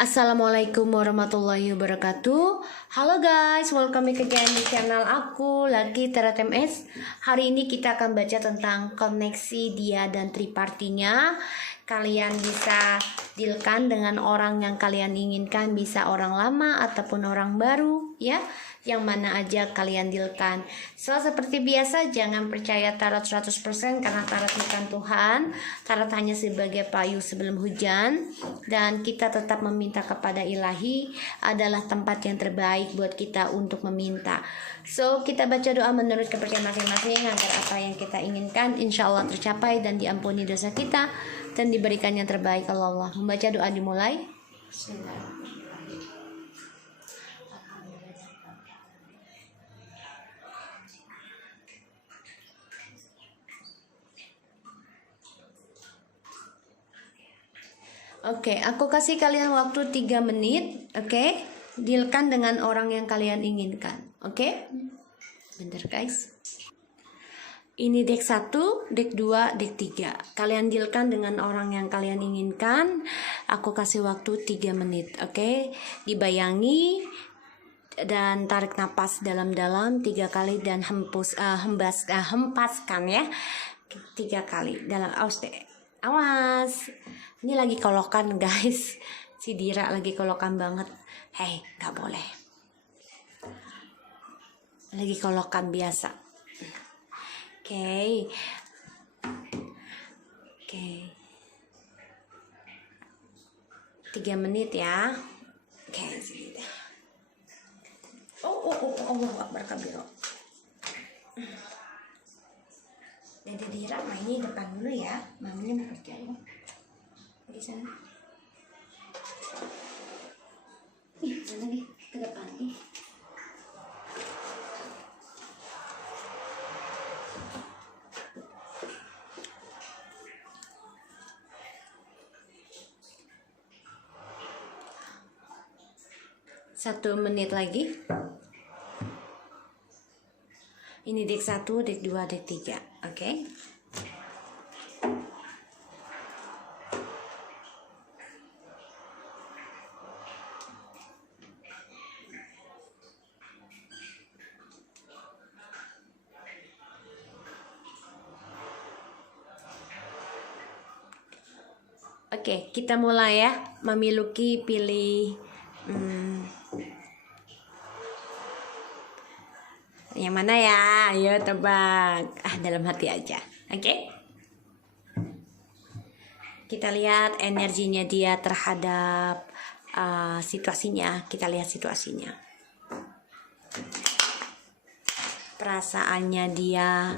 Assalamualaikum warahmatullahi wabarakatuh. Halo guys, welcome back again di channel aku lagi Terat MS. Hari ini kita akan baca tentang koneksi dia dan tripartinya. Kalian bisa dealkan dengan orang yang kalian inginkan, bisa orang lama ataupun orang baru ya. Yang mana aja kalian dealkan. So seperti biasa, jangan percaya tarot 100% karena tarot bukan Tuhan. Tarot hanya sebagai payung sebelum hujan. Dan kita tetap meminta kepada ilahi adalah tempat yang terbaik buat kita untuk meminta. So kita baca doa menurut kepercayaan masing-masing agar apa yang kita inginkan insya Allah tercapai dan diampuni dosa kita dan diberikan yang terbaik Allah. Membaca doa dimulai. Bismillahirrahmanirrahim. Oke, aku kasih kalian waktu 3 menit. Oke, dealkan dengan orang yang kalian inginkan. Oke, bentar guys. Ini deck 1, deck 2, deck 3. Kalian dealkan dengan orang yang kalian inginkan. Aku kasih waktu 3 menit. Oke, dibayangi dan tarik napas dalam-dalam 3 kali dan hempaskan ya 3 kali dalam awas. Ini lagi kolokan guys. Si Dira lagi kolokan banget. Hei, gak boleh. Lagi kolokan biasa. Oke. 3 menit ya. Oke, sini dah. Allah Akbar kabiro. Dede Dira mainnya depan dulu ya. Mamanya mau kerja ya. Di sana. Mana nih? Ke depan nih. Satu menit lagi. Ini deck 1, deck 2, deck 3. Oke. Oke, kita mulai ya. Mami Lucky pilih yang mana ya? Ayo tebak. Dalam hati aja. Oke. Kita lihat energinya dia terhadap situasinya. Kita lihat situasinya. Perasaannya dia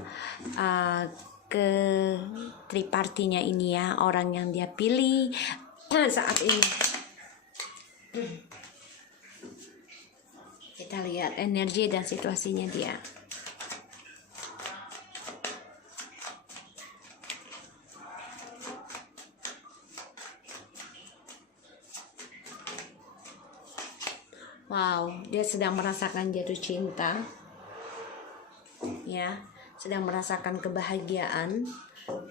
ke tripartinya ini ya, orang yang dia pilih saat ini. Kita lihat energi dan situasinya dia. Wow, dia sedang merasakan jatuh cinta. Ya, sedang merasakan kebahagiaan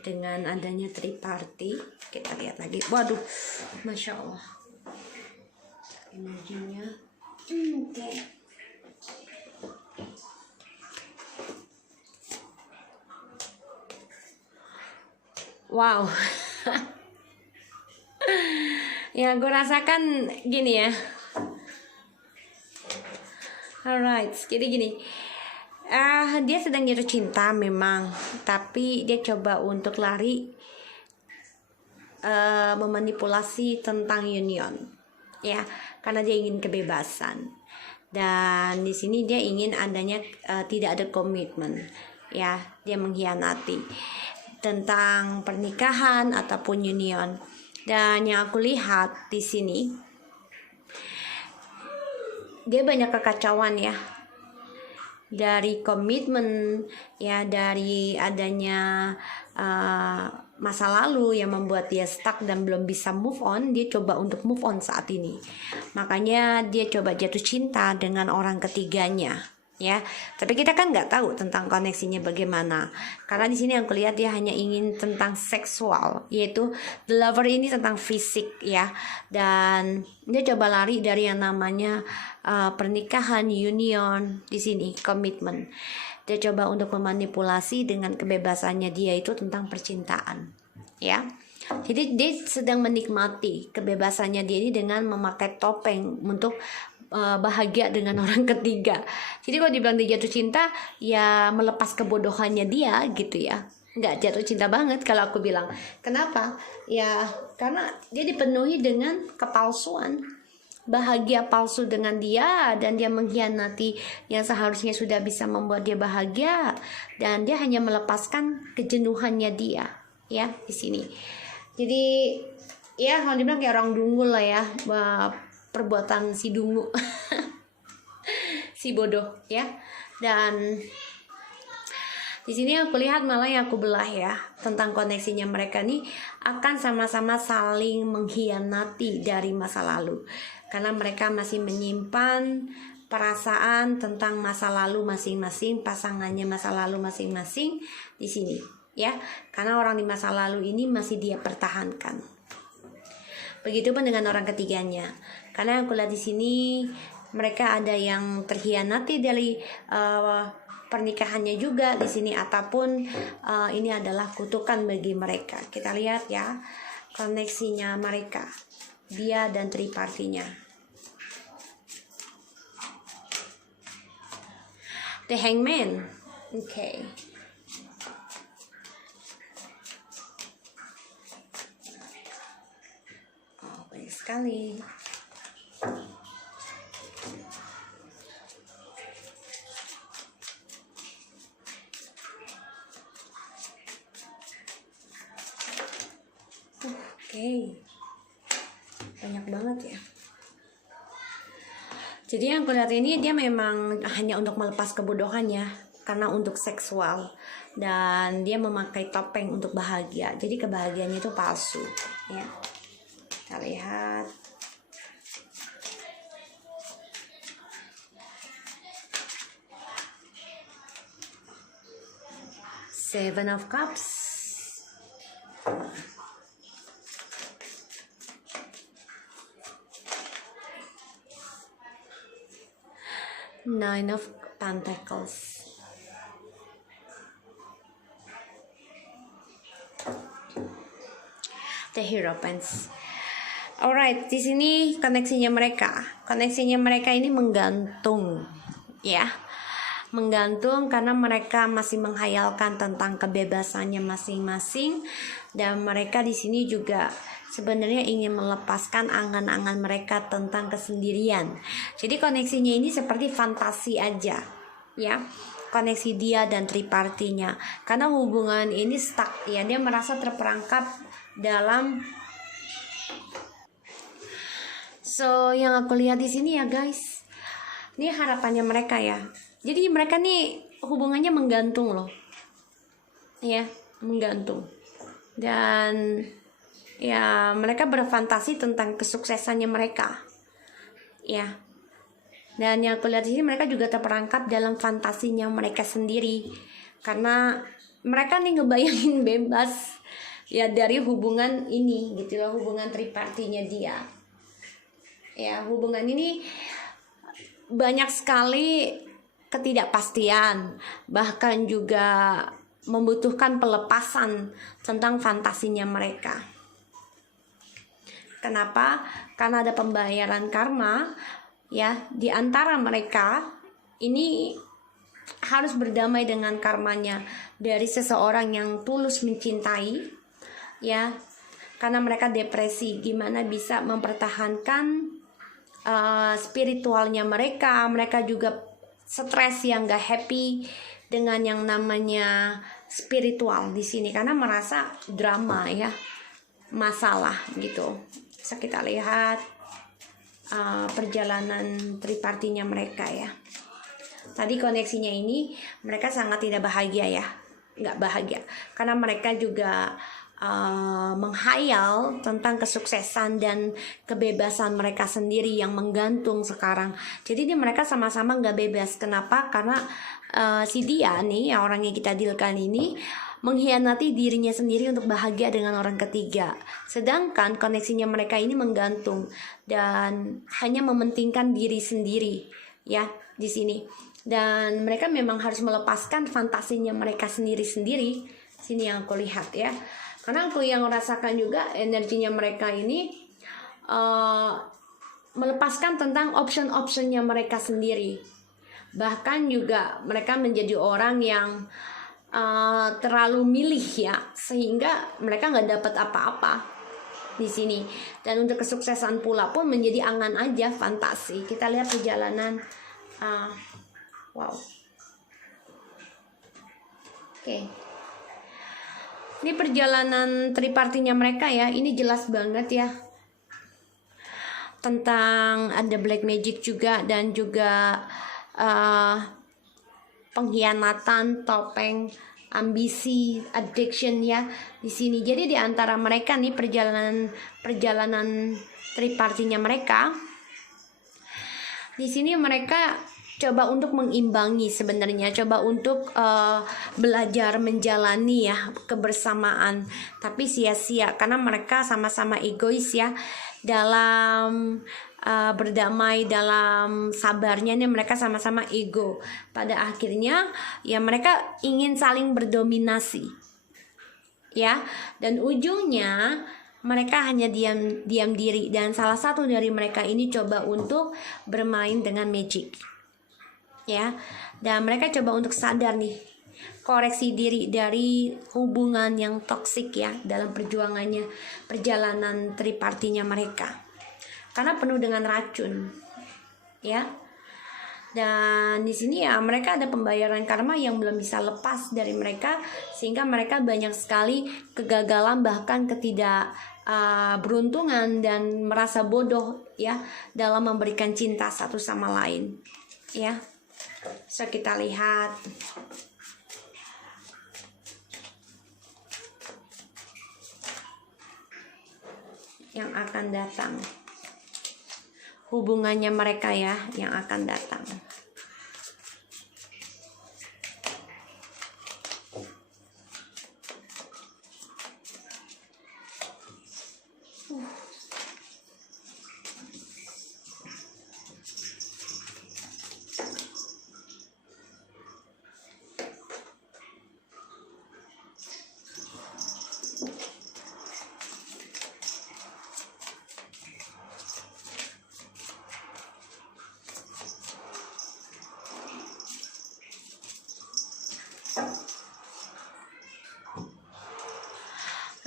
dengan adanya triparti. Kita lihat lagi. Waduh, Masya Allah. Energinya. Oke. Wow. Ya, gue rasakan gini ya. Alright, jadi gini. Dia sedang jatuh cinta memang, tapi dia coba untuk lari memanipulasi tentang union, ya, karena dia ingin kebebasan. Dan di sini dia ingin adanya tidak ada komitmen, ya, dia mengkhianati tentang pernikahan ataupun union. Dan yang aku lihat di sini, dia banyak kekacauan ya. Dari komitmen ya, dari adanya masa lalu yang membuat dia stuck dan belum bisa move on. Dia coba untuk move on saat ini, makanya dia coba jatuh cinta dengan orang ketiganya ya. Tapi kita kan nggak tahu tentang koneksinya bagaimana, karena di sini yang kulihat dia hanya ingin tentang seksual, yaitu the lover ini tentang fisik ya, dan dia coba lari dari yang namanya pernikahan, union, di sini komitmen. Dia coba untuk memanipulasi dengan kebebasannya dia itu tentang percintaan ya. Jadi dia sedang menikmati kebebasannya dia ini dengan memakai topeng untuk bahagia dengan orang ketiga. Jadi kalau dibilang dia jatuh cinta, ya melepas kebodohannya dia gitu ya. Nggak jatuh cinta banget kalau aku bilang. Kenapa? Ya karena dia dipenuhi dengan kepalsuan. Bahagia palsu dengan dia, dan dia mengkhianati yang seharusnya sudah bisa membuat dia bahagia, dan dia hanya melepaskan kejenuhannya dia ya di sini. Jadi ya kalau dibilang kayak orang dungu lah ya, perbuatan si dungu si bodoh ya. Dan di sini aku lihat malah yang aku belah ya tentang koneksinya mereka nih akan sama-sama saling mengkhianati dari masa lalu, karena mereka masih menyimpan perasaan tentang masa lalu masing-masing, pasangannya masa lalu masing-masing di sini ya, karena orang di masa lalu ini masih dia pertahankan. Begitupun dengan orang ketiganya, karena aku lihat di sini mereka ada yang terkhianati dari pernikahannya juga di sini, ataupun ini adalah kutukan bagi mereka. Kita lihat ya koneksinya mereka, dia dan tripartinya. The Hangman, oke. Oh, banyak sekali. Oke, banyak banget ya. Jadi yang kulihat ini dia memang hanya untuk melepas kebodohannya, karena untuk seksual, dan dia memakai topeng untuk bahagia. Jadi kebahagiaannya itu palsu ya. Kita lihat. Seven of Cups. Nine of Pentacles. The Hierophant. Alright, di sini koneksinya mereka. Koneksinya mereka ini menggantung, ya, menggantung karena mereka masih menghayalkan tentang kebebasannya masing-masing, dan mereka di sini juga sebenarnya ingin melepaskan angan-angan mereka tentang kesendirian. Jadi koneksinya ini seperti fantasi aja, ya, koneksi dia dan tripartinya, karena hubungan ini stuck ya, dia merasa terperangkap dalam. So yang aku lihat di sini ya guys, ini harapannya mereka ya. Jadi mereka nih hubungannya menggantung loh, ya, menggantung, dan ya mereka berfantasi tentang kesuksesannya mereka, ya. Dan yang aku lihat di sini mereka juga terperangkap dalam fantasinya mereka sendiri, karena mereka nih ngebayangin bebas ya dari hubungan ini gitu loh, hubungan tripartinya dia. Ya, hubungan ini banyak sekali ketidakpastian, bahkan juga membutuhkan pelepasan tentang fantasinya mereka. Kenapa? Karena ada pembayaran karma ya di antara mereka ini, harus berdamai dengan karmanya dari seseorang yang tulus mencintai ya, karena mereka depresi, gimana bisa mempertahankan spiritualnya mereka. Mereka juga stres yang gak happy dengan yang namanya spiritual di sini, karena merasa drama ya, masalah gitu. Bisa kita lihat perjalanan tripartinya mereka ya. Tadi koneksinya ini mereka sangat tidak bahagia ya, nggak bahagia, karena mereka juga menghayal tentang kesuksesan dan kebebasan mereka sendiri yang menggantung sekarang. Jadi mereka sama-sama nggak bebas. Kenapa? Karena si dia nih, orang yang kita dealkan ini mengkhianati dirinya sendiri untuk bahagia dengan orang ketiga. Sedangkan koneksinya mereka ini menggantung dan hanya mementingkan diri sendiri, ya di sini. Dan mereka memang harus melepaskan fantasinya mereka sendiri-sendiri. Sini yang aku lihat ya. Karena aku yang merasakan juga energinya mereka ini melepaskan tentang option-optionnya mereka sendiri. Bahkan juga mereka menjadi orang yang terlalu milih ya, sehingga mereka nggak dapat apa-apa di sini. Dan untuk kesuksesan pula pun menjadi angan aja, fantasi. Kita lihat perjalanan. Wow. Oke. Ini perjalanan tripartinya mereka ya. Ini jelas banget ya. Tentang ada black magic juga dan juga pengkhianatan, topeng, ambisi, addiction ya di sini. Jadi di antara mereka nih perjalanan tripartinya mereka. Di sini mereka coba untuk mengimbangi sebenarnya, coba untuk belajar menjalani ya kebersamaan, tapi sia-sia karena mereka sama-sama egois ya dalam berdamai, dalam sabarnya nih mereka sama-sama ego. Pada akhirnya ya mereka ingin saling berdominasi ya, dan ujungnya mereka hanya diam diri, dan salah satu dari mereka ini coba untuk bermain dengan magic ya, dan mereka coba untuk sadar nih, koreksi diri dari hubungan yang toksik ya dalam perjalanan tripartinya mereka, karena penuh dengan racun ya. Dan di sini ya mereka ada pembayaran karma yang belum bisa lepas dari mereka, sehingga mereka banyak sekali kegagalan, bahkan beruntungan dan merasa bodoh ya dalam memberikan cinta satu sama lain ya. So kita lihat yang akan datang, hubungannya mereka ya yang akan datang.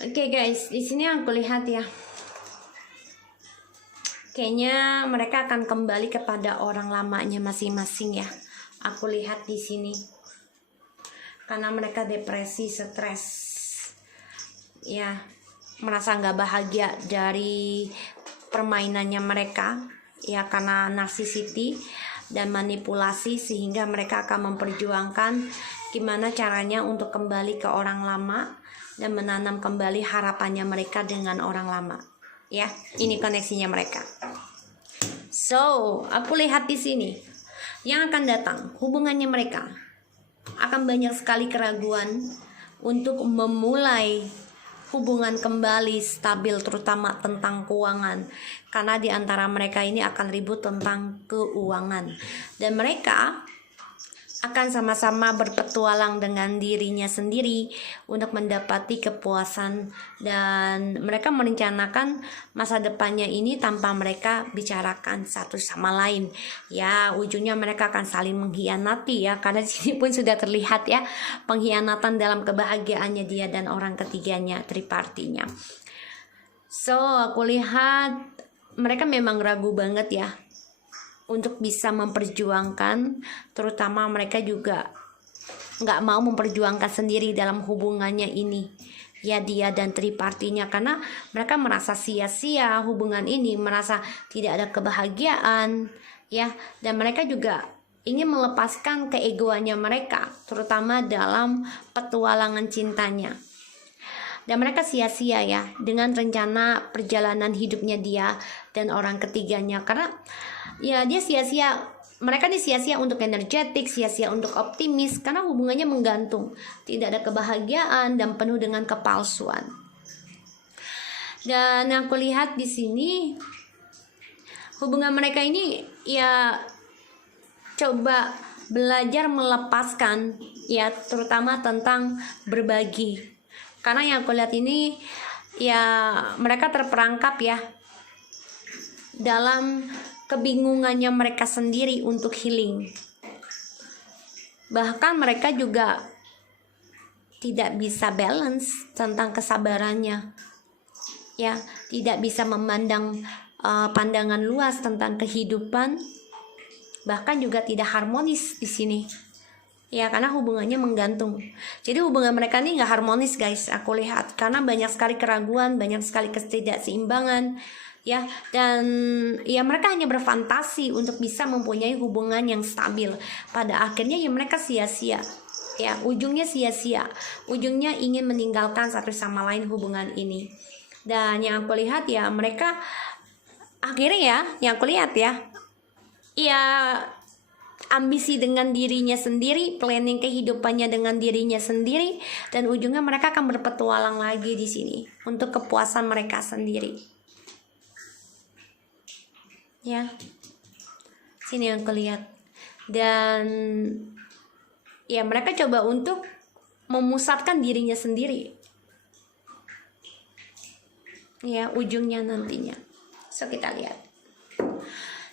Oke guys, di sini aku lihat ya, kayaknya mereka akan kembali kepada orang lamanya masing-masing ya. Aku lihat di sini, karena mereka depresi, stres, ya, merasa nggak bahagia dari permainannya mereka, ya, karena narsisiti dan manipulasi, sehingga mereka akan memperjuangkan gimana caranya untuk kembali ke orang lama dan menanam kembali harapannya mereka dengan orang lama. Ya, ini koneksinya mereka. So, aku lihat di sini yang akan datang, hubungannya mereka akan banyak sekali keraguan untuk memulai hubungan kembali stabil, terutama tentang keuangan, karena di antara mereka ini akan ribut tentang keuangan, dan mereka akan sama-sama berpetualang dengan dirinya sendiri untuk mendapati kepuasan, dan mereka merencanakan masa depannya ini tanpa mereka bicarakan satu sama lain. Ya, ujungnya mereka akan saling mengkhianati ya, karena di sini pun sudah terlihat ya pengkhianatan dalam kebahagiaannya dia dan orang ketiganya, tripartinya. So, aku lihat mereka memang ragu banget ya untuk bisa memperjuangkan, terutama mereka juga nggak mau memperjuangkan sendiri dalam hubungannya ini ya, dia dan tripartinya, karena mereka merasa sia-sia hubungan ini, merasa tidak ada kebahagiaan ya, dan mereka juga ingin melepaskan keegoannya mereka, terutama dalam petualangan cintanya. dan mereka sia-sia ya dengan rencana perjalanan hidupnya dia dan orang ketiganya, karena ya dia sia-sia, mereka nih sia-sia untuk energetik, sia-sia untuk optimis, karena hubungannya menggantung, tidak ada kebahagiaan dan penuh dengan kepalsuan. Dan aku lihat di sini hubungan mereka ini ya coba belajar melepaskan ya, terutama tentang berbagi. Karena yang aku lihat ini ya mereka terperangkap ya dalam kebingungannya mereka sendiri untuk healing. Bahkan mereka juga tidak bisa balance tentang kesabarannya. Ya, tidak bisa memandang pandangan luas tentang kehidupan. Bahkan juga tidak harmonis di sini. Ya, karena hubungannya menggantung. Jadi hubungan mereka ini nggak harmonis guys, aku lihat. Karena banyak sekali keraguan, banyak sekali ketidakseimbangan. Ya, dan ya mereka hanya berfantasi untuk bisa mempunyai hubungan yang stabil. Pada akhirnya ya mereka sia-sia. Ya, ujungnya sia-sia. Ujungnya ingin meninggalkan satu sama lain hubungan ini. Dan yang aku lihat ya mereka akhirnya ya, yang aku lihat ya ambisi dengan dirinya sendiri, planning kehidupannya dengan dirinya sendiri, dan ujungnya mereka akan berpetualang lagi di sini untuk kepuasan mereka sendiri. Ya, sini yang kelihatan. Dan ya mereka coba untuk memusatkan dirinya sendiri. Ya, ujungnya nantinya. So kita lihat.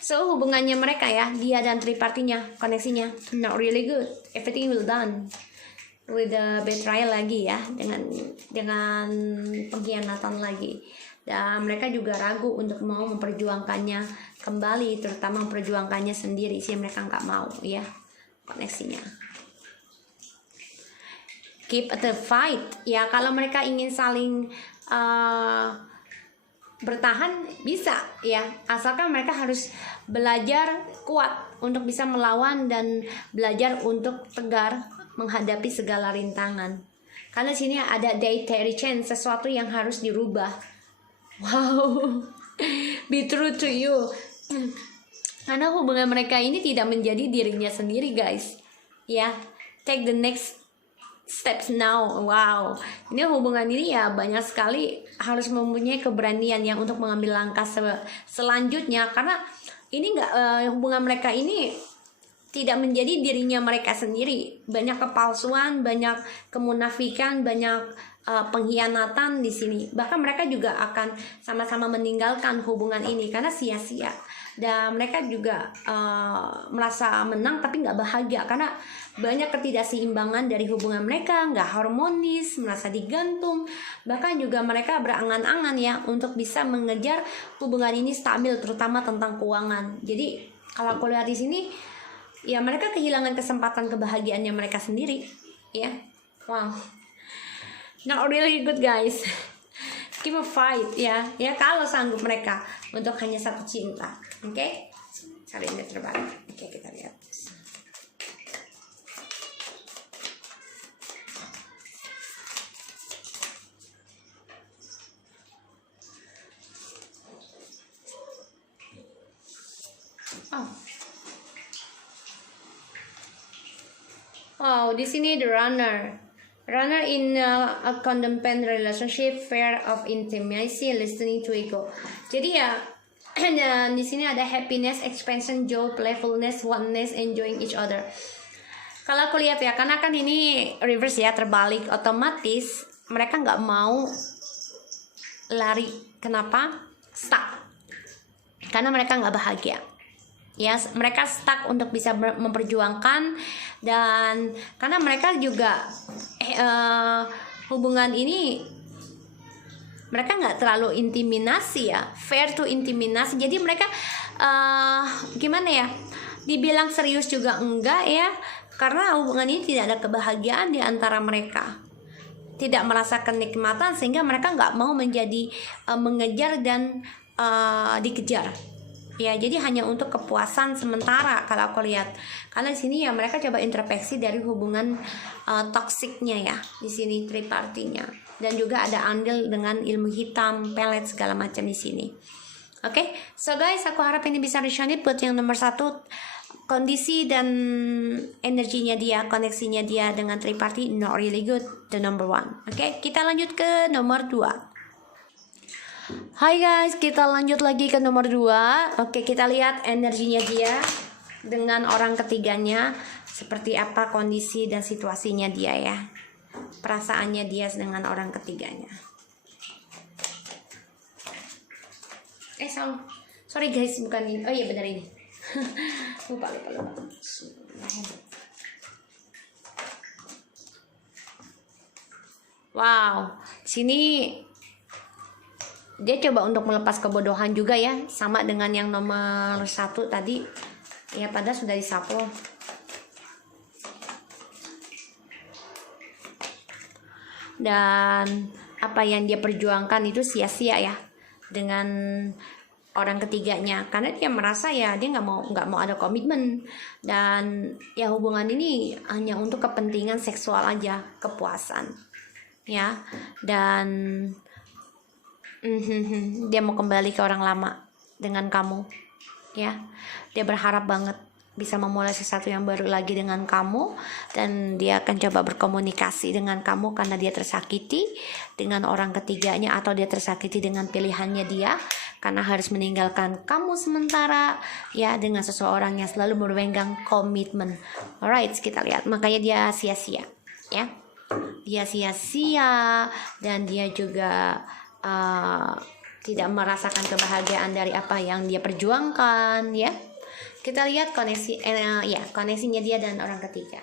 So hubungannya mereka ya, dia dan tripartinya, koneksinya not really good. Everything will done with the betrayal lagi ya, dengan pengkhianatan lagi. Dan mereka juga ragu untuk mau memperjuangkannya kembali, terutama memperjuangkannya sendiri sih, mereka nggak mau ya koneksinya. Keep the fight ya, kalau mereka ingin saling bertahan bisa ya, asalkan mereka harus belajar kuat untuk bisa melawan dan belajar untuk tegar menghadapi segala rintangan. Karena sini ada dietary change, sesuatu yang harus dirubah. Wow, be true to you. Karena hubungan mereka ini tidak menjadi dirinya sendiri guys. Ya, take the next steps now. Wow, ini hubungan ini ya banyak sekali harus mempunyai keberanian yang untuk mengambil langkah selanjutnya, karena ini hubungan mereka ini tidak menjadi dirinya mereka sendiri. Banyak kepalsuan, banyak kemunafikan, banyak pengkhianatan di sini. Bahkan mereka juga akan sama-sama meninggalkan hubungan ini karena sia-sia. Dan mereka juga merasa menang tapi nggak bahagia karena banyak ketidakseimbangan dari hubungan mereka, nggak harmonis, merasa digantung. Bahkan juga mereka berangan-angan ya untuk bisa mengejar hubungan ini stabil, terutama tentang keuangan. Jadi kalau aku lihat di sini ya mereka kehilangan kesempatan kebahagiaannya mereka sendiri ya. Wow, not really good guys. Keep a fight ya kalau sanggup mereka untuk hanya satu cinta. Oke, cari ini terbalik. Oke, kita lihat. Oh, di sini the runner. Runner in a codependent relationship, fear of intimacy, listening to ego. Jadi ya, dan di sini ada happiness, expansion, joy, playfulness, oneness, enjoying each other. Kalau aku lihat ya, karena kan ini reverse ya, terbalik, otomatis mereka nggak mau lari. Kenapa? Stuck. Karena mereka nggak bahagia. Ya, mereka stuck untuk bisa memperjuangkan, dan karena mereka juga hubungan ini mereka nggak terlalu intimidasi ya, fair to intimidasi. Jadi mereka gimana ya, dibilang serius juga enggak ya, karena hubungan ini tidak ada kebahagiaan di antara mereka, tidak merasakan kenikmatan, sehingga mereka nggak mau menjadi mengejar dan dikejar. Ya, jadi hanya untuk kepuasan sementara kalau aku lihat. Karena di sini ya mereka coba introspeksi dari hubungan toksiknya ya, di sini tripartinya. dan juga ada andil dengan ilmu hitam, pelet segala macam di sini. Oke, so guys, aku harap ini bisa resonate buat yang nomor 1, kondisi dan energinya dia, koneksinya dia dengan triparty not really good, the number 1. Oke, kita lanjut ke nomor 2. Hai guys, kita lanjut lagi ke nomor 2. Oke, kita lihat energinya dia dengan orang ketiganya, seperti apa kondisi dan situasinya dia ya. Perasaannya dia dengan orang ketiganya. Sorry guys, bukan ini. Oh iya benar ini. lupa. Wow, sini dia coba untuk melepas kebodohan juga ya, sama dengan yang nomor 1 tadi. Ya padahal sudah disapu. Dan apa yang dia perjuangkan itu sia-sia ya dengan orang ketiganya, karena dia merasa ya dia nggak mau ada komitmen, dan ya hubungan ini hanya untuk kepentingan seksual aja, kepuasan ya, dan dia mau kembali ke orang lama dengan kamu ya. Dia berharap banget bisa memulai sesuatu yang baru lagi dengan kamu, dan dia akan coba berkomunikasi dengan kamu karena dia tersakiti dengan orang ketiganya, atau dia tersakiti dengan pilihannya dia karena harus meninggalkan kamu sementara ya, dengan seseorang yang selalu memegang komitmen. Alright, kita lihat. Makanya dia sia-sia ya, dia sia-sia, dan dia juga tidak merasakan kebahagiaan dari apa yang dia perjuangkan ya. Kita lihat koneksinya dia dan orang ketiga.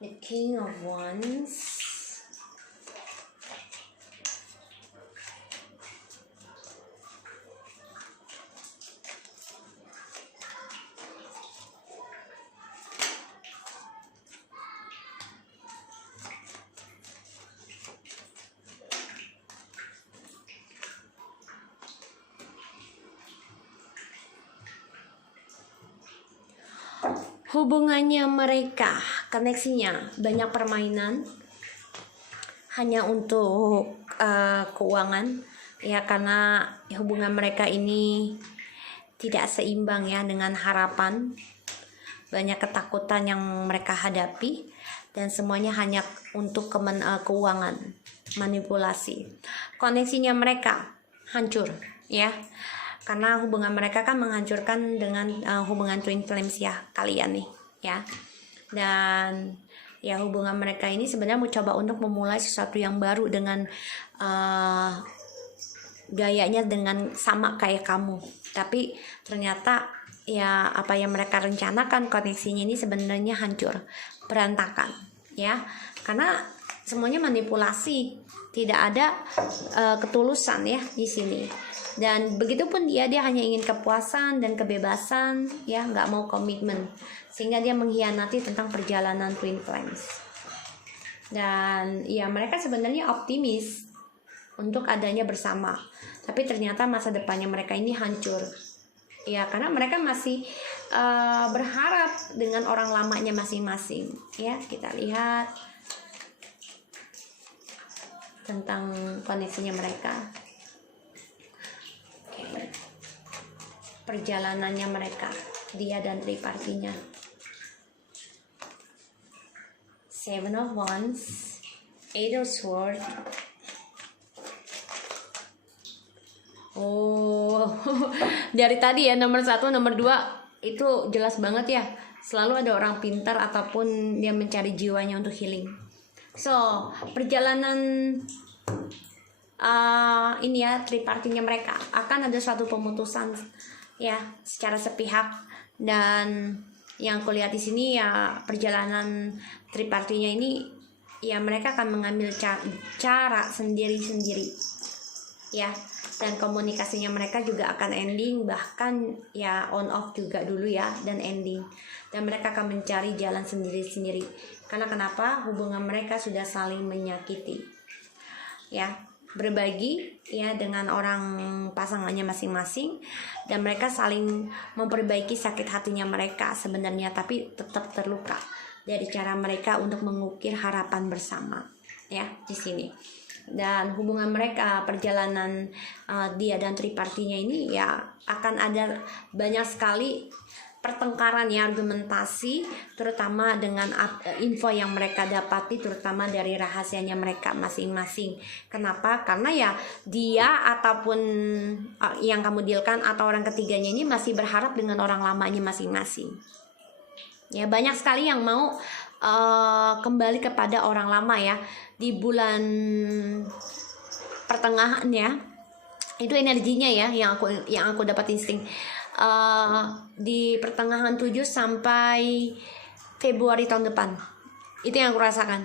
The King of Wands. Hubungannya mereka, koneksinya banyak permainan hanya untuk keuangan ya, karena hubungan mereka ini tidak seimbang ya dengan harapan. Banyak ketakutan yang mereka hadapi, dan semuanya hanya untuk keuangan, manipulasi. Koneksinya mereka hancur ya, karena hubungan mereka kan menghancurkan dengan hubungan twin flames ya kalian nih ya. Dan ya hubungan mereka ini sebenarnya mau coba untuk memulai sesuatu yang baru dengan gayanya dengan sama kayak kamu, tapi ternyata ya apa yang mereka rencanakan, koneksinya ini sebenarnya hancur, berantakan ya, karena semuanya manipulasi, tidak ada ketulusan ya di sini. Dan begitupun dia hanya ingin kepuasan dan kebebasan ya, nggak mau komitmen, sehingga dia mengkhianati tentang perjalanan twin flames. Dan ya mereka sebenarnya optimis untuk adanya bersama, tapi ternyata masa depannya mereka ini hancur ya, karena mereka masih berharap dengan orang lamanya masing-masing ya. Kita lihat tentang koneksinya mereka. Perjalanannya mereka, dia dan tripartinya. Seven of Wands, Eight of Swords. Oh, dari tadi ya nomor 1, nomor 2 itu jelas banget ya. Selalu ada orang pintar ataupun dia mencari jiwanya untuk healing. So, perjalanan ini ya, tripartinya mereka akan ada suatu pemutusan ya secara sepihak. Dan yang aku lihat di sini ya, perjalanan tripartinya ini ya mereka akan mengambil cara sendiri-sendiri ya, dan komunikasinya mereka juga akan ending, bahkan ya on off juga dulu ya, dan ending. Dan mereka akan mencari jalan sendiri-sendiri. Karena kenapa? Hubungan mereka sudah saling menyakiti ya. berbagi ya dengan orang pasangannya masing-masing, dan mereka saling memperbaiki sakit hatinya mereka sebenarnya, tapi tetap terluka dari cara mereka untuk mengukir harapan bersama ya di sini. Dan hubungan mereka, perjalanan dia dan tripartinya ini ya akan ada banyak sekali pertengkaran ya, argumentasi, terutama dengan info yang mereka dapati, terutama dari rahasianya mereka masing-masing. Kenapa? Karena ya dia ataupun yang kamu dealkan atau orang ketiganya ini masih berharap dengan orang lamanya masing-masing. Ya, banyak sekali yang mau kembali kepada orang lama ya di bulan pertengahan ya. Itu energinya ya yang aku dapat insting. Di pertengahan 7 sampai Februari tahun depan, itu yang aku rasakan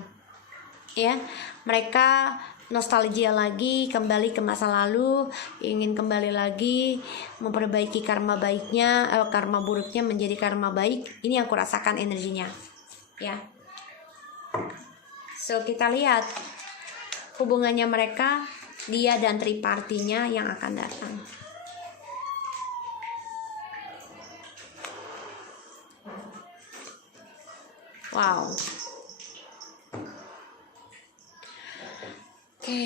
ya. Mereka nostalgia lagi, kembali ke masa lalu, ingin kembali lagi memperbaiki karma baiknya, karma buruknya menjadi karma baik. Ini yang aku rasakan energinya ya. So kita lihat hubungannya mereka, dia dan tripartinya yang akan datang. Wow. Oke.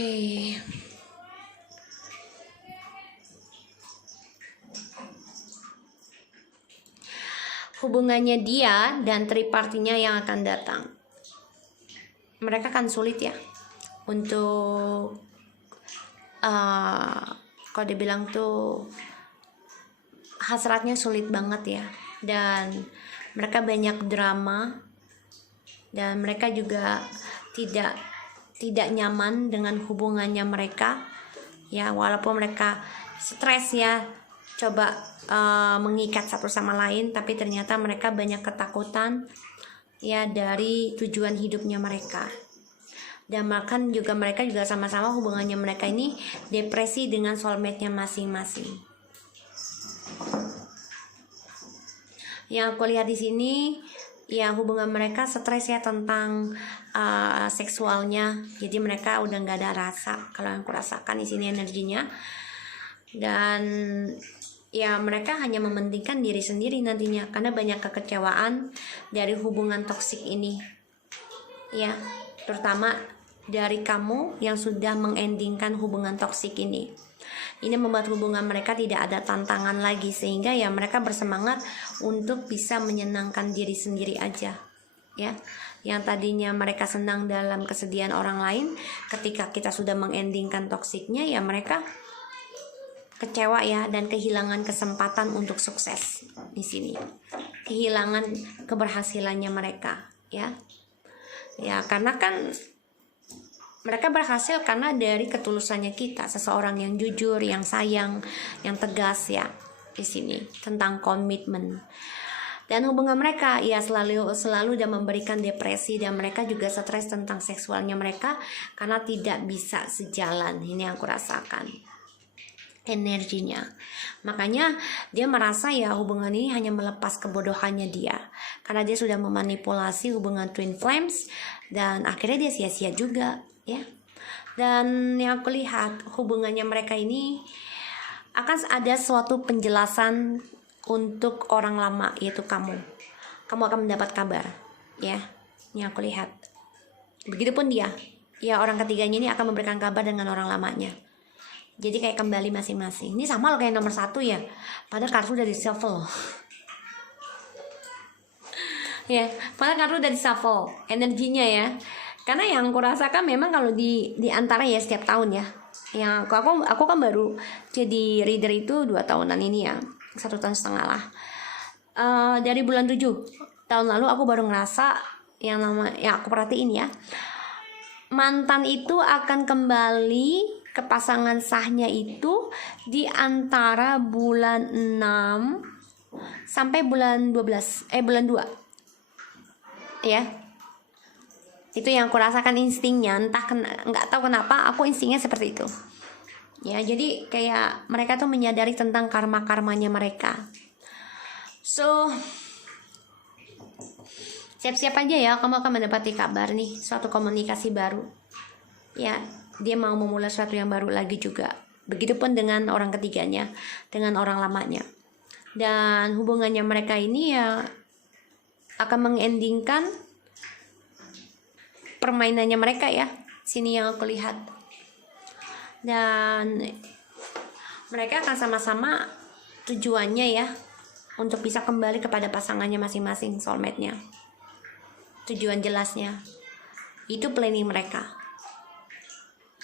Hubungannya dia dan tripartinya yang akan datang. Mereka kan sulit ya untuk kalau dibilang tuh hasratnya sulit banget ya, dan mereka banyak drama, dan mereka juga tidak nyaman dengan hubungannya mereka ya, walaupun mereka stres ya coba mengikat satu sama lain, tapi ternyata mereka banyak ketakutan ya dari tujuan hidupnya mereka. Dan bahkan juga mereka juga sama-sama hubungannya mereka ini depresi dengan soulmate-nya masing-masing. Yang aku lihat di sini ya, hubungan mereka stres ya tentang seksualnya. Jadi mereka udah nggak ada rasa, kalau yang aku rasakan di sini energinya. Dan ya mereka hanya mementingkan diri sendiri nantinya, karena banyak kekecewaan dari hubungan toksik ini ya, terutama dari kamu yang sudah mengendingkan hubungan toksik ini. Ini membuat hubungan mereka tidak ada tantangan lagi, sehingga ya mereka bersemangat untuk bisa menyenangkan diri sendiri aja ya. Yang tadinya mereka senang dalam kesedihan orang lain, ketika kita sudah mengendingkan toksiknya ya mereka kecewa ya, dan kehilangan kesempatan untuk sukses di sini, kehilangan keberhasilannya mereka ya. Ya karena kan mereka berhasil karena dari ketulusannya kita, seseorang yang jujur, yang sayang, yang tegas ya di sini, tentang komitmen. Dan hubungan mereka ya selalu dan memberikan depresi, dan mereka juga stres tentang seksualnya mereka karena tidak bisa sejalan. Ini yang aku rasakan energinya. Makanya dia merasa ya hubungan ini hanya melepas kebodohannya dia, karena dia sudah memanipulasi hubungan twin flames, dan akhirnya dia sia-sia juga ya. Dan yang aku lihat hubungannya mereka ini akan ada suatu penjelasan untuk orang lama, yaitu kamu akan mendapat kabar ya. Yang aku lihat begitupun dia ya, orang ketiganya ini akan memberikan kabar dengan orang lamanya. Jadi kayak kembali masing-masing. Ini sama loh kayak nomor 1 ya, padahal kartu udah di shuffle ya, padahal kartu udah di shuffle energinya ya. Karena yang aku rasakan memang kalau di antara ya setiap tahun ya, yang aku kan baru jadi reader itu 2 tahunan ini ya, 1,5 tahun lah. Dari bulan 7 tahun lalu aku baru ngerasa yang aku perhatiin ya, mantan itu akan kembali ke pasangan sahnya itu di antara bulan 6 sampai bulan 12 bulan 2 ya. Itu yang aku rasakan instingnya, nggak tahu kenapa aku instingnya seperti itu ya. Jadi kayak mereka tuh menyadari tentang karma-karmanya mereka. So siap-siap aja ya, kamu akan mendapati kabar nih, suatu komunikasi baru ya. dia mau memulai sesuatu yang baru lagi juga. Begitupun dengan orang ketiganya, dengan orang lamanya. Dan hubungannya mereka ini ya akan mengendingkan permainannya mereka ya. Sini yang aku lihat. Dan mereka akan sama-sama tujuannya ya untuk bisa kembali kepada pasangannya masing-masing, soulmate-nya. Tujuan jelasnya itu planning mereka.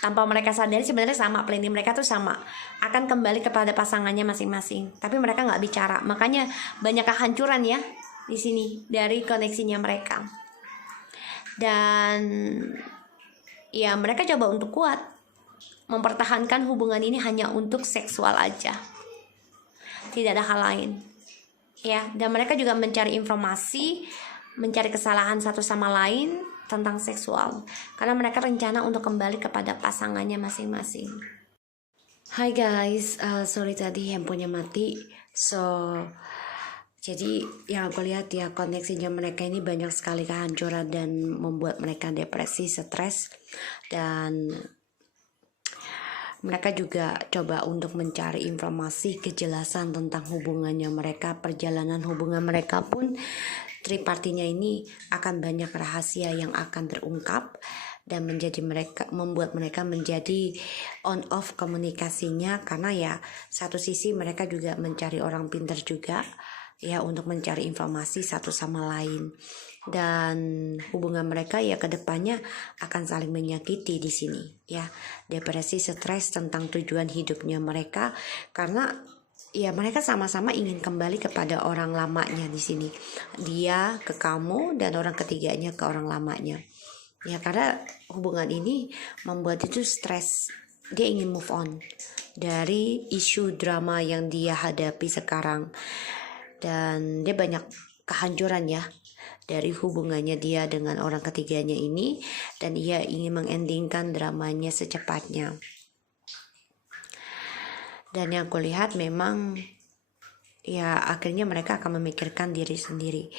Tanpa mereka sadari sebenarnya sama, planning mereka tuh sama, akan kembali kepada pasangannya masing-masing. Tapi mereka nggak bicara, makanya banyak kehancuran ya di sini dari koneksinya mereka. Dan ya mereka coba untuk kuat, mempertahankan hubungan ini hanya untuk seksual aja, tidak ada hal lain. Ya, dan mereka juga mencari informasi, mencari kesalahan satu sama lain tentang seksual, karena mereka rencana untuk kembali kepada pasangannya masing-masing. Hai guys, sorry tadi handphonenya mati. Jadi yang aku lihat ya, koneksinya mereka ini banyak sekali kehancuran dan membuat mereka depresi, stres, dan mereka juga coba untuk mencari informasi, kejelasan tentang hubungannya mereka. Perjalanan hubungan mereka pun tripartinya ini akan banyak rahasia yang akan terungkap dan membuat mereka menjadi on off komunikasinya, karena ya satu sisi mereka juga mencari orang pintar juga ya untuk mencari informasi satu sama lain, dan hubungan mereka ya kedepannya akan saling menyakiti di sini ya. Depresi, stres tentang tujuan hidupnya mereka, karena ya mereka sama-sama ingin kembali kepada orang lamanya di sini. Dia ke kamu dan orang ketiganya ke orang lamanya. Ya karena hubungan ini membuat itu stres. Dia ingin move on dari isu drama yang dia hadapi sekarang. Dan dia banyak kehancuran ya dari hubungannya dia dengan orang ketiganya ini, dan ia ingin mengendingkan dramanya secepatnya. Dan yang kulihat memang ya akhirnya mereka akan memikirkan diri sendiri.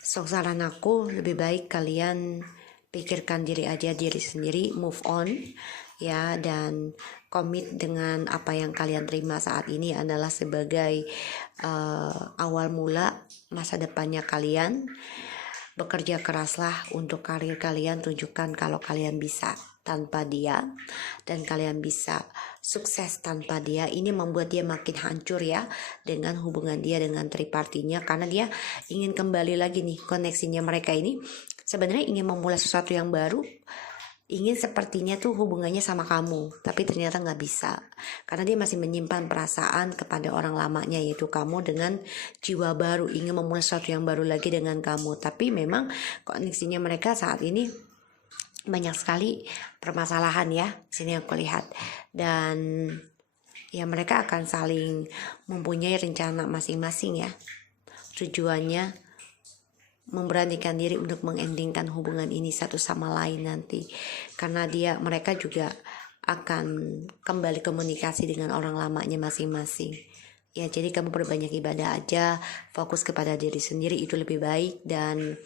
So saran aku, lebih baik kalian pikirkan diri aja, diri sendiri, move on ya, dan komit dengan apa yang kalian terima saat ini adalah sebagai awal mula masa depannya kalian. Bekerja keraslah untuk karir kalian, tunjukkan kalau kalian bisa tanpa dia dan kalian bisa sukses tanpa dia. Ini membuat dia makin hancur ya dengan hubungan dia dengan tripartinya, karena dia ingin kembali lagi nih. Koneksinya mereka ini sebenarnya ingin memulai sesuatu yang baru, ingin sepertinya tuh hubungannya sama kamu, tapi ternyata nggak bisa karena dia masih menyimpan perasaan kepada orang lamanya, yaitu kamu, dengan jiwa baru ingin memulai sesuatu yang baru lagi dengan kamu. Tapi memang koneksinya mereka saat ini banyak sekali permasalahan ya, sini aku lihat. Dan ya mereka akan saling mempunyai rencana masing-masing ya. Tujuannya memberanikan diri untuk mengendingkan hubungan ini satu sama lain nanti, karena mereka juga akan kembali komunikasi dengan orang lamanya masing-masing ya. Jadi kamu perbanyak ibadah aja, fokus kepada diri sendiri, itu lebih baik. Dan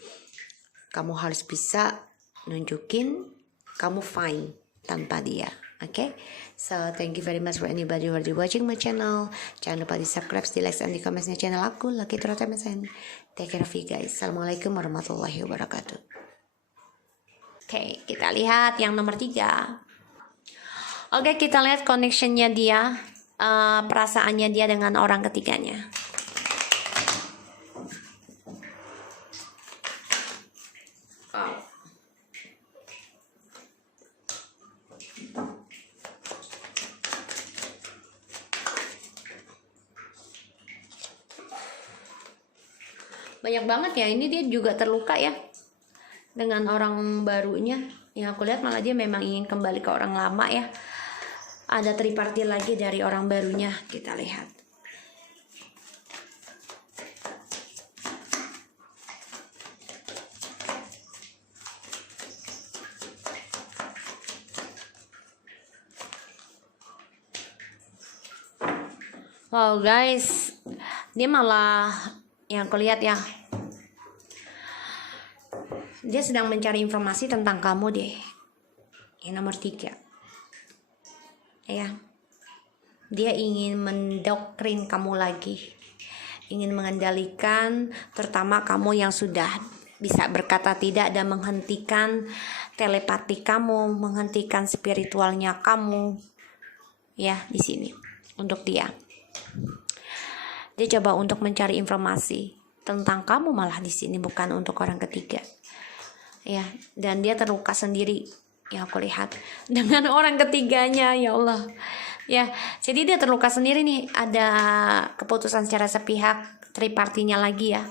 kamu harus bisa nunjukin kamu fine tanpa dia. Okay, so thank you very much for anybody who are watching my channel. Jangan lupa di subscribe, di like, dan di komennya channel aku, Lucky Tarot MSN. Take care of you guys. Assalamualaikum warahmatullahi wabarakatuh. Oke, kita lihat yang nomor 3. Oke, kita lihat connectionnya dia, perasaannya dia dengan orang ketiganya. Banyak banget ya, ini dia juga terluka ya dengan orang barunya. Yang aku lihat malah dia memang ingin kembali ke orang lama ya. Ada triparti lagi dari orang barunya, kita lihat. Wow guys, dia malah yang aku lihat ya, dia sedang mencari informasi tentang kamu deh. Yang nomor 3. ya. Dia ingin mendoktrin kamu lagi, ingin mengendalikan terutama kamu yang sudah bisa berkata tidak dan menghentikan telepati kamu, menghentikan spiritualnya kamu, ya, di sini untuk dia. Dia coba untuk mencari informasi tentang kamu malah di sini, bukan untuk orang ketiga, ya. Dan dia terluka sendiri, yang aku lihat dengan orang ketiganya, ya Allah. Ya, jadi dia terluka sendiri nih, ada keputusan secara sepihak tripartinya lagi ya.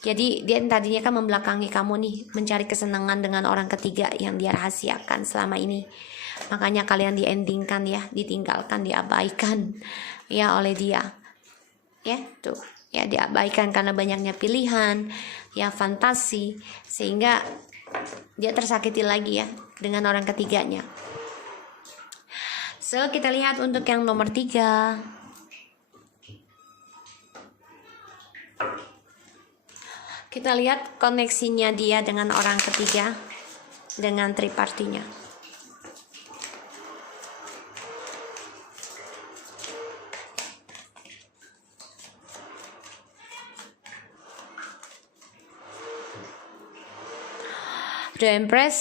Jadi dia tadinya kan membelakangi kamu nih, mencari kesenangan dengan orang ketiga yang dia rahasiakan selama ini. Makanya kalian diendingkan ya, ditinggalkan, diabaikan ya oleh dia. Ya, tuh. Ya, diabaikan karena banyaknya pilihan, ya fantasi, sehingga dia tersakiti lagi ya dengan orang ketiganya. So, kita lihat untuk yang nomor 3. Kita lihat koneksinya dia dengan orang ketiga, dengan tripartinya. The Empress,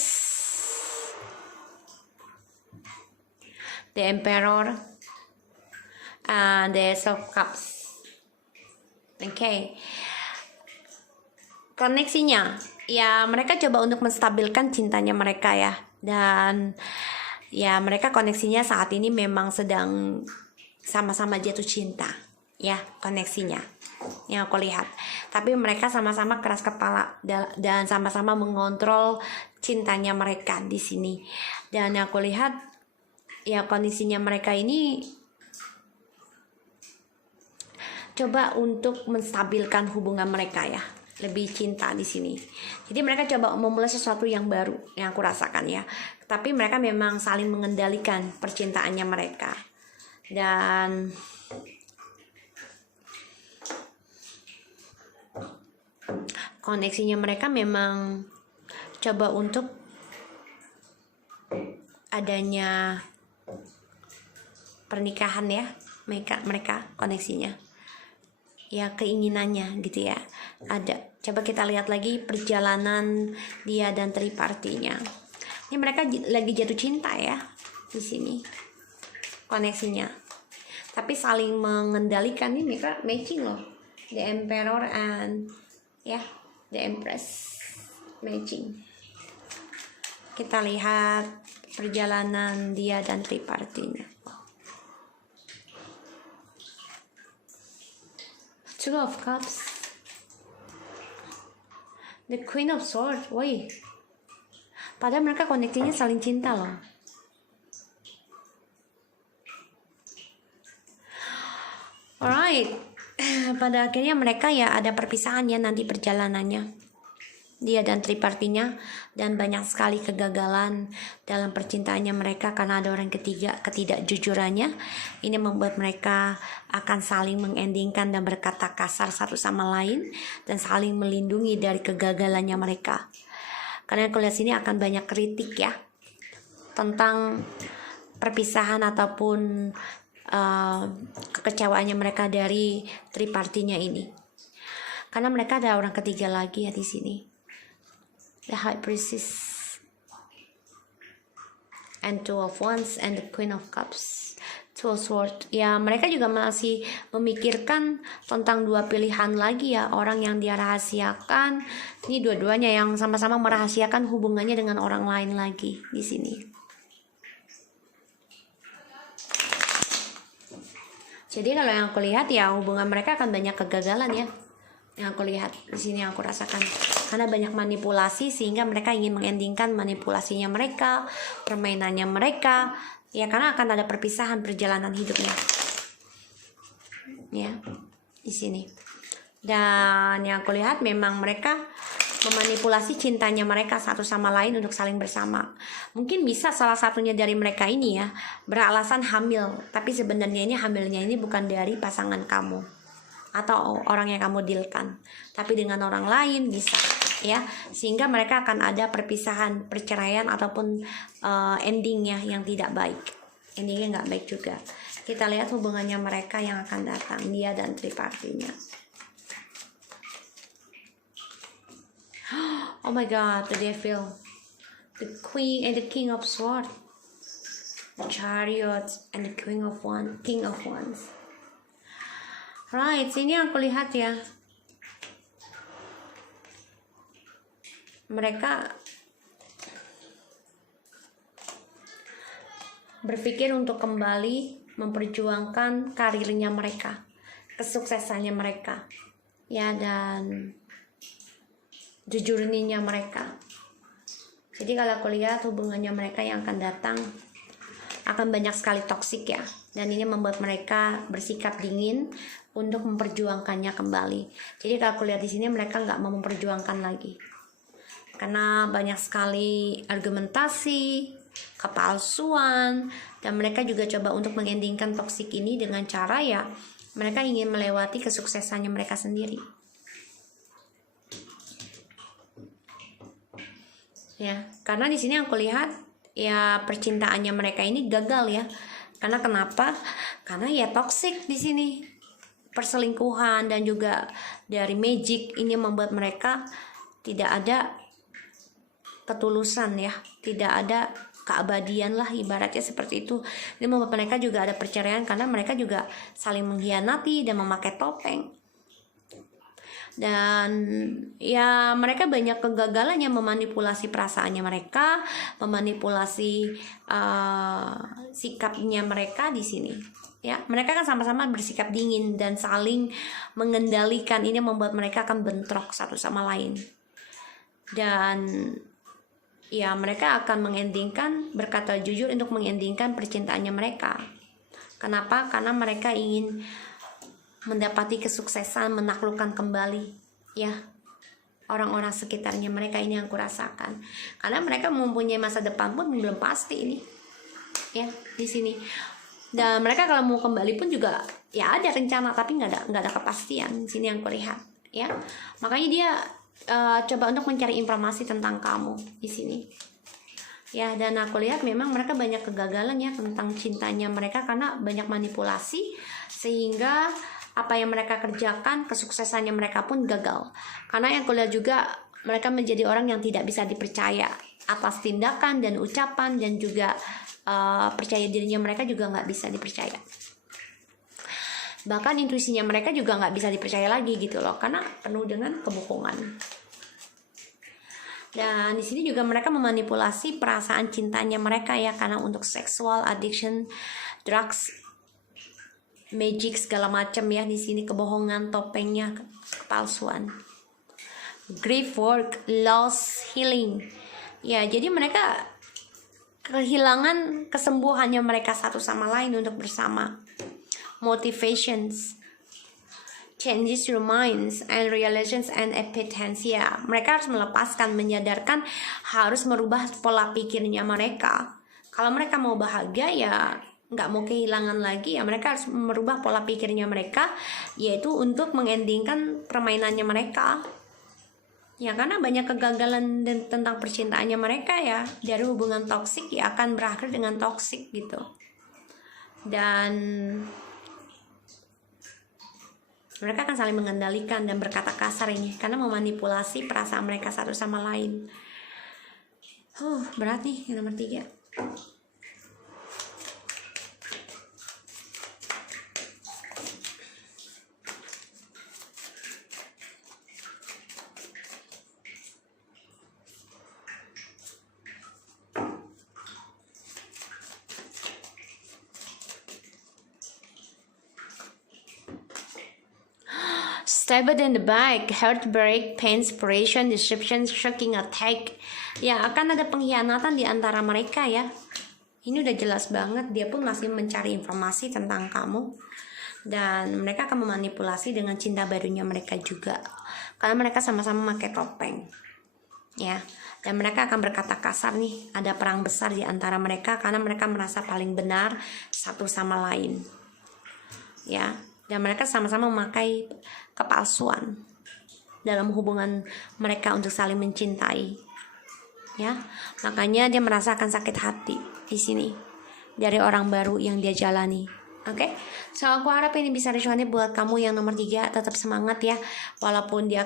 the Emperor, and the Ace of Cups. Okay. Koneksinya, ya mereka coba untuk menstabilkan cintanya mereka ya. Dan ya mereka koneksinya saat ini memang sedang sama-sama jatuh cinta. Ya, koneksinya yang aku lihat. Tapi mereka sama-sama keras kepala dan sama-sama mengontrol cintanya mereka di sini. Dan yang aku lihat ya kondisinya mereka ini coba untuk menstabilkan hubungan mereka ya, lebih cinta di sini. Jadi mereka coba memulai sesuatu yang baru yang aku rasakan ya. Tapi mereka memang saling mengendalikan percintaannya mereka. Dan koneksinya mereka memang coba untuk adanya pernikahan ya, mereka koneksinya ya, keinginannya gitu ya, ada. Coba kita lihat lagi perjalanan dia dan tripartinya. Ini mereka lagi jatuh cinta ya di sini koneksinya, tapi saling mengendalikan. Ini mereka matching loh, the Emperor and ya the Empress matching. Kita lihat perjalanan dia dan tripartinya. Two of Cups, the Queen of Swords. Woi, padahal mereka koneksinya saling cinta loh. Alright, pada akhirnya mereka ya ada perpisahan ya nanti perjalanannya, dia dan tripartinya, dan banyak sekali kegagalan dalam percintaannya mereka karena ada orang ketiga, ketidakjujurannya. Ini membuat mereka akan saling mengendingkan dan berkata kasar satu sama lain dan saling melindungi dari kegagalannya mereka. Karena aku lihat sini akan banyak kritik ya tentang perpisahan ataupun kekecewaannya mereka dari tripartinya ini. Karena mereka ada orang ketiga lagi ya di sini. The High Priestess and Two of Wands and the Queen of Cups, Two of Swords. Ya mereka juga masih memikirkan tentang dua pilihan lagi ya, orang yang dia rahasiakan. Ini dua-duanya yang sama-sama merahasiakan hubungannya dengan orang lain lagi di sini. Jadi kalau yang aku lihat ya hubungan mereka akan banyak kegagalan ya. Yang aku lihat di sini, yang aku rasakan, karena banyak manipulasi sehingga mereka ingin mengendingkan manipulasinya mereka, permainannya mereka ya, karena akan ada perpisahan perjalanan hidupnya ya di sini. Dan yang aku lihat memang mereka memanipulasi cintanya mereka satu sama lain untuk saling bersama. Mungkin bisa salah satunya dari mereka ini ya beralasan hamil, tapi sebenarnya ini hamilnya ini bukan dari pasangan kamu atau orang yang kamu dealkan, tapi dengan orang lain bisa ya, sehingga mereka akan ada perpisahan, perceraian ataupun endingnya yang tidak baik endingnya nggak baik juga. Kita lihat hubungannya mereka yang akan datang, dia dan tripartinya. Oh my god, the devil, the queen and the king of swords, the chariots and the king of wands. Right, sini aku lihat ya, mereka berpikir untuk kembali memperjuangkan karirnya mereka, kesuksesannya mereka, ya, dan jujurnya mereka. Jadi kalau aku lihat hubungannya mereka yang akan datang akan banyak sekali toksik ya, dan ini membuat mereka bersikap dingin untuk memperjuangkannya kembali. Jadi kalau aku lihat di sini mereka nggak mau memperjuangkan lagi karena banyak sekali argumentasi, kepalsuan, dan mereka juga coba untuk mengendingkan toksik ini dengan cara ya mereka ingin melewati kesuksesannya mereka sendiri. Ya, karena di sini aku lihat ya percintaannya mereka ini gagal ya. Karena kenapa? Karena ya toksik di sini. Perselingkuhan dan juga dari magic ini membuat mereka tidak ada ketulusan ya, tidak ada keabadian lah, ibaratnya seperti itu. Ini membuat mereka juga ada perceraian karena mereka juga saling mengkhianati dan memakai topeng. Dan ya mereka banyak kegagalannya memanipulasi perasaannya mereka, memanipulasi sikapnya mereka di sini. Ya, mereka kan sama-sama bersikap dingin dan saling mengendalikan. Ini membuat mereka akan bentrok satu sama lain. Dan ya mereka akan mengendingkan, berkata jujur untuk mengendingkan percintaannya mereka. Kenapa? Karena mereka ingin mendapati kesuksesan, menaklukkan kembali ya orang-orang sekitarnya mereka. Ini yang kurasakan. Karena mereka mempunyai masa depan pun belum pasti ini ya di sini. Dan mereka kalau mau kembali pun juga ya ada rencana, tapi nggak ada kepastian. Sini yang kulihat ya. Makanya dia coba untuk mencari informasi tentang kamu di sini ya, dan aku lihat memang mereka banyak kegagalan ya tentang cintanya mereka karena banyak manipulasi, sehingga apa yang mereka kerjakan, kesuksesannya mereka pun gagal. Karena yang aku lihat juga mereka menjadi orang yang tidak bisa dipercaya atas tindakan dan ucapan, dan juga percaya dirinya mereka juga nggak bisa dipercaya. Bahkan intuisinya mereka juga nggak bisa dipercaya lagi gitu loh, karena penuh dengan kebohongan. Dan di sini juga mereka memanipulasi perasaan cintanya mereka ya, karena untuk sexual addiction, drugs, magic segala macam ya di sini, kebohongan, topengnya, kepalsuan, grief work, loss, healing. Ya, jadi mereka kehilangan kesembuhannya mereka satu sama lain untuk bersama. Motivations, changes your minds and realizations and appetites ya. Mereka harus melepaskan, menyadarkan, harus merubah pola pikirnya mereka. Kalau mereka mau bahagia ya nggak mau kehilangan lagi ya, mereka harus merubah pola pikirnya mereka, yaitu untuk mengendingkan permainannya mereka. Ya, karena banyak kegagalan dan tentang percintaannya mereka ya, dari hubungan toksik ya akan berakhir dengan toksik gitu. Dan mereka akan saling mengendalikan dan berkata kasar ini karena memanipulasi perasaan mereka satu sama lain. Berat nih yang nomor 3. Stabbed in the back, heartbreak, pain, separation, deception, shocking attack. Ya, akan ada pengkhianatan di antara mereka ya. Ini udah jelas banget, dia pun masih mencari informasi tentang kamu. Dan mereka akan memanipulasi dengan cinta barunya mereka juga. Karena mereka sama-sama pakai topeng. Ya, dan mereka akan berkata kasar nih, ada perang besar di antara mereka karena mereka merasa paling benar satu sama lain. Ya, dan mereka sama-sama memakai kepalsuan dalam hubungan mereka untuk saling mencintai. Ya, makanya dia merasakan sakit hati di sini. dari orang baru yang dia jalani. Oke, so aku harap ini bisa resonate buat kamu yang nomor 3. Tetap semangat ya, walaupun dia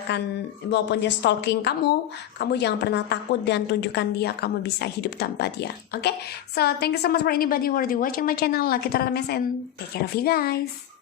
stalking kamu jangan pernah takut dan tunjukkan dia kamu bisa hidup tanpa dia. Oke, so thank you so much for anybody who already watching my channel. Lucky Teratem and take care of you guys.